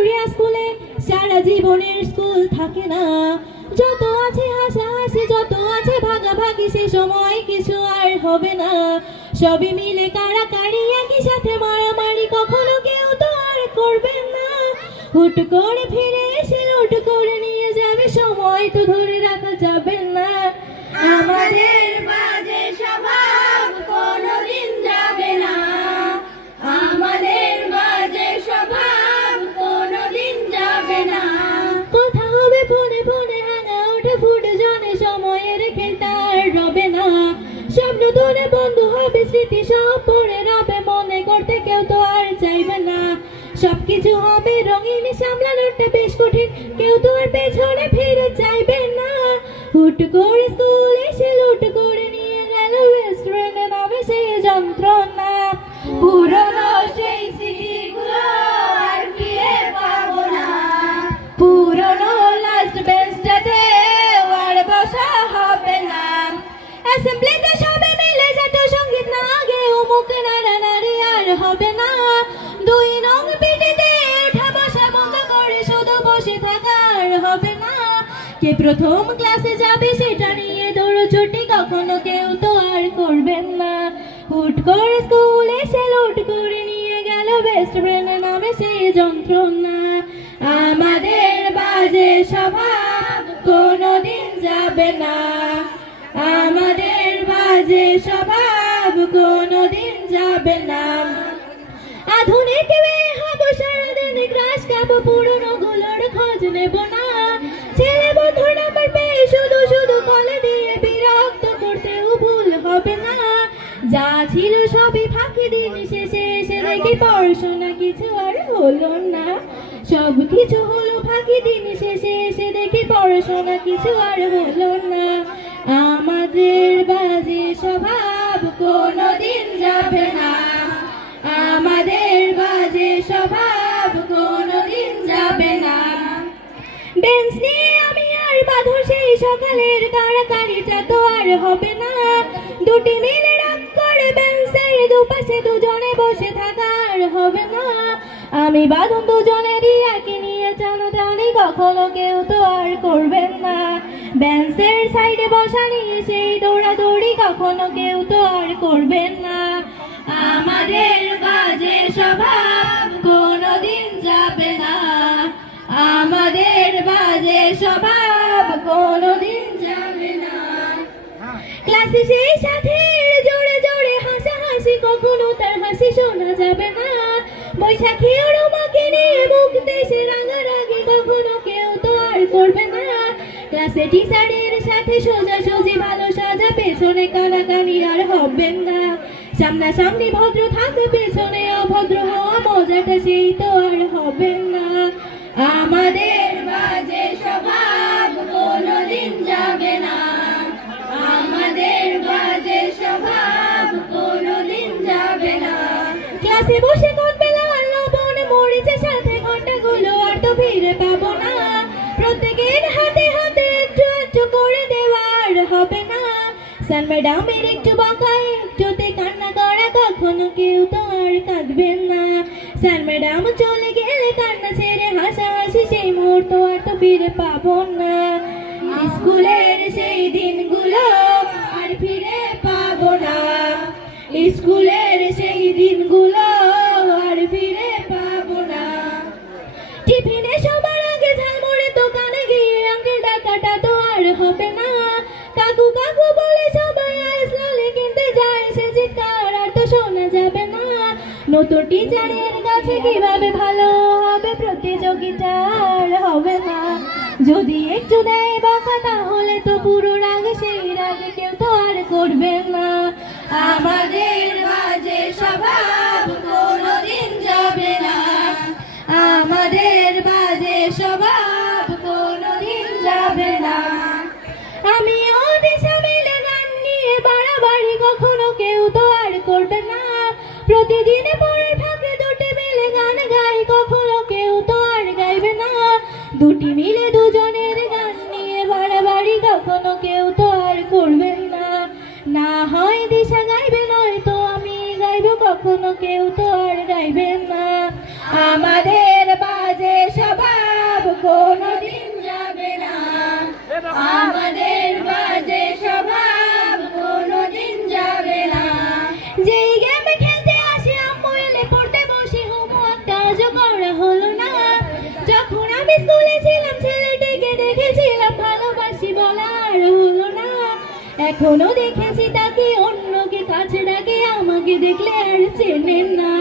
স্কুলে সারা জীবনের স্কুল থাকে না, যত আছে হাসাহাসি, যত আছে ভাগাভাগি, সে সময় কিছু আর হবে না। সবই মিলে কাড়াকাড়ি, একই সাথে মারামারি, কখনো কেউ তো আর করবেন না। হুট করে ফিরে এসে লুট করে নিয়ে যাবে, সময় তো ধরে রাখা যাবে না। আমাদের মাঝে স্বভাব কোনোদিন যাবে না, আমাদের মাঝে স্বভাব কোনোদিন যাবে না। কথা হবে ফোনে ফোনে, হাঙ্গা ওঠে ফুটে জনে, সময়ের খেলটা আর রবে না। সব নতুনে বন্ধু হবে, স্মৃতি সব পড়ে রবে, মনে করতে কেউ তো আর চাইবে না। সবকিছু হবে রঙিন, সামলানোটা বেশ কঠিন, কেউ তো আর পেছনে ফিরে চাইবে না। হুট করে স্কুল এসে লুট করে নিয়ে গেল, রেস্টুরেন্টে নামে সেই যন্ত্রণা। পুরনো সেই স্মৃতিগুলো আর ফিরে পাবো না, পুরনো লাস্ট বেঞ্চটাতে আর বসা হবে না। অ্যাসেম্বলিতে সবে মিলে জাতীয় সঙ্গীত না গেয়েও মুখ নাড়ানাড়ি আর হবে না। 2 নং পিটিতে ওঠা বসা বন্ধ করে শুধু বসে থাকা আর হবে না। কে প্রথম ক্লাসে যাবে সেটা নিয়ে দৌড়ছুটি কখনো কেউ তো আর করবেন না। হুট করে স্কুল এসে লুট করে নিয়ে গেল, বেস্ট ফ্রেন্ডের নামে সেই যন্ত্রণা। আমাদের বাজে স্বভাব কোনোদিন যাবে না, আমাদের বাজে স্বভাব কোনোদিন যাবে না। আধুনিক মেয়ে হব, সারাদিন ক্রাশ খাবো, পুরনো গুলোর খোঁজ নেব না। ছেলে বন্ধুর নাম্বার পেয়ে শুধু শুধু কলে দিয়ে বিরক্ত করতেও ভুল হবে না। যা ছিল সবই ফাঁকি, দিন শেষে এসে দেখি পড়াশোনা কিছু আর হলো না। সব কিছু হলো ফাঁকি, দিন শেষে এসে দেখি পড়াশোনা কিছু আর হলো না। আমাদের বাজে স্বভাব কোনোদিন যাবে না, আমাদের বাজে স্বভাব কোনোদিন যাবে না। বেঞ্চ নিয়ে আমি আর বাঁধর, সেই সকালের কাড়াকাড়িটা তো আর হবে না। দুটি মিলে রাগ করে বেঞ্চের দুপাশে দুজনে বসে থাকা আর হবে না। আমি বাঁধন দুজনেরই একই নিয়ে টানাটানি, কখনো কেউ তো আর করবেন না। বেঞ্চের সাইডে বসা নিয়ে সেই দৌড়াদৌড়ি, কখনো কেউ তো আর করবেন না। আমাদের বাজে স্বভাব কোনোদিন যাবে না, আমাদের বাজে স্বভাব কোনোদিন যাবে না। ক্লাসে সেই সাথে জোরে জোরে হাসাহাসি, কখনো তার হাসি শোনা যাবে না। বৈশাখী ও রোমাকে নিয়ে মুখ দেশে রাঙারাঙি, কখনো কেউ তো আর করবে না। ক্লাসে টিচারের সাথে সোজাসুজি ভালো সাজা, পেছনে কানাকানি আর হবেন না। সামনাসামনি ভদ্র থাকে, পেছনে অভদ্র হওয়া, মজাটা সেই তো আর হবেন না। আমাদের বাজে স্বভাব কোনোদিন যাবে না, আমাদের বাজে স্বভাব কোনোদিন যাবে না। ক্লাসে বসে কোন বেলা আর লবণ মরিচের সাথে ঘন্টাগুলো আর তো ফিরে পাবো না। প্রত্যেকের হাতে হাতে একটু একটু করে দেওয়ার হবে না। স্যার ম্যাডামের একটু বকা, একটুতে কান্না করা, কখনো কেউ তো আর কাঁদবেন না। স্যার ম্যাডাম চলে গেলে কান্না ছেড়ে হাসাহাসি, সেই মুহূর্ত আর তো ফিরে পাবো না। স্কুলের সেই দিনগুলো আর ফিরে পাবো না, স্কুলের সেই দিনগুলো আর ফিরে পাবো না। টিফিনে সবার আগে ঝালমুড়ি দোকানে গিয়ে আঙ্কেল ডাকাটা তো আর হবে না। কাকু কাকু বলে সবাই আসলে কিনতে যায়, সে চিৎকার আর তো শোনা যাবে না। নতুন টিচারের কাছে কিভাবে ভালো হবে, প্রতিযোগিতা আর হবে না। যদি একটু দেয় বকা, তাহলে তো পুরো রাগ, সেই রাগে কেউ তো আর করবে না। আমাদের বাজে স্বভাব কোনোদিন যাবে না, আমাদের বাজে স্বভাব কোনোদিন যাবে না। আমিও দিশা মিলে গান নিয়ে বাড়াবাড়ি, কখনো কেউ তো আর করবে না। প্রতিদিন পড়ার ফাঁকে দুটি মিলে গান গাই, কখনো কেউ তো আর গাইবে না। দুটি মিলে দুজনের গান নিয়ে বাড়াবাড়ি, কখনো কেউ তো আর করবেন না। না হয় দিশা গাইবে, নয় তো আমি গাইবো, কখনো কেউ তো আর গাইবেন না। আমাদের বাজে কখনো দেখেছি তাকে অন্যকে কাছে ডাকে, আমাকে দেখলে আর চেনেন না।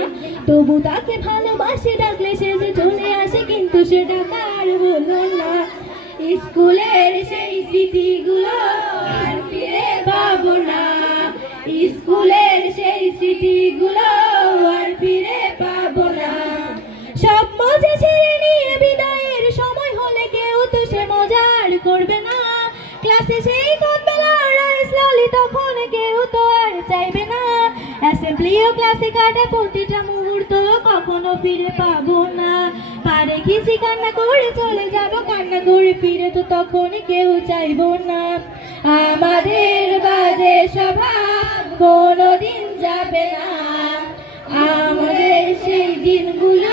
তবু তাকে ভালোবাসে, ডাকলে সে যে চলে আসে, কিন্তু সেটা তার হলো না। স্কুলের সেই স্মৃতিগুলো আর ফিরে পাবো না, স্কুলের সেই স্মৃতিগুলো আর ফিরে পাবো না। সব মজা ছেড়ে নিয়ে বিদায়ের সময় হলে কেউ তো সে মজা আর করবে না। ক্লাসে সেই কোন বেলা স্লোলি, তখন কেউ তো আর চাইবে না। অ্যাসেম্বলি ও ক্লাসে কাটা প্রতিটা মুহূর্ত কখনো ফিরে পাবো না। পারে কিছু কান্না করে চলে যাব, কান্না করে ফিরে তো তখন কেউ চাইবো না। আমাদের বাজে স্বভাব কোনোদিন যাবে না, আমাদের সেই দিনগুলো